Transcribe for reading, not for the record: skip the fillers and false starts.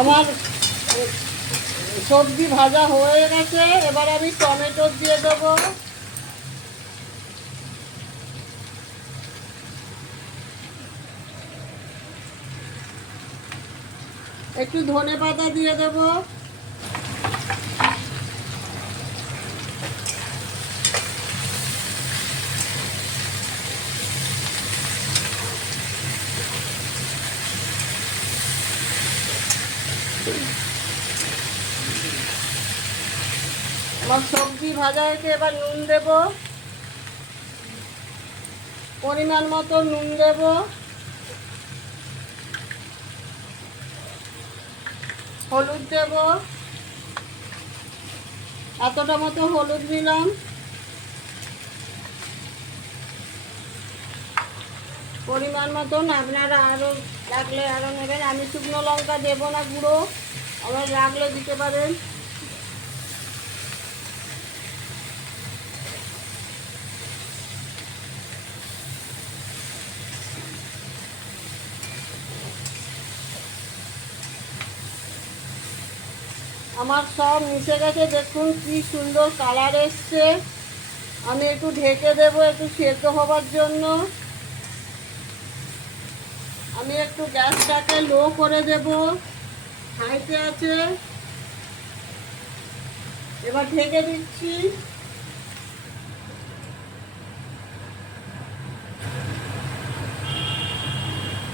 আমার সবজি ভাজা হয়ে গেছে, এবার আমি টমেটো দিয়ে দেবো। একটু ধনেপাতা দিয়ে দেবো। আমার সবজি ভাজা হয়েছে, এবার নুন দেব, পরিমাণ মতো নুন দেব, হলুদ দেব, এতটা মতো হলুদ দিলাম, পরিমাণ মতন আপনারা আরও লাগলে আরও নেবেন। আমি শুকনো লঙ্কা দেবো না গুঁড়ো, আবার লাগলে দিতে পারেন। আমার সব মিশে গেছে, দেখুন কি সুন্দর কালার এসছে। আমি একটু ঢেকে দেবো একটু সেদ্ধ হবার জন্য। আমি একটু গ্যাসটাকে লো করে দেব, হাইতে আছে। এবার ঢেকে দিচ্ছি।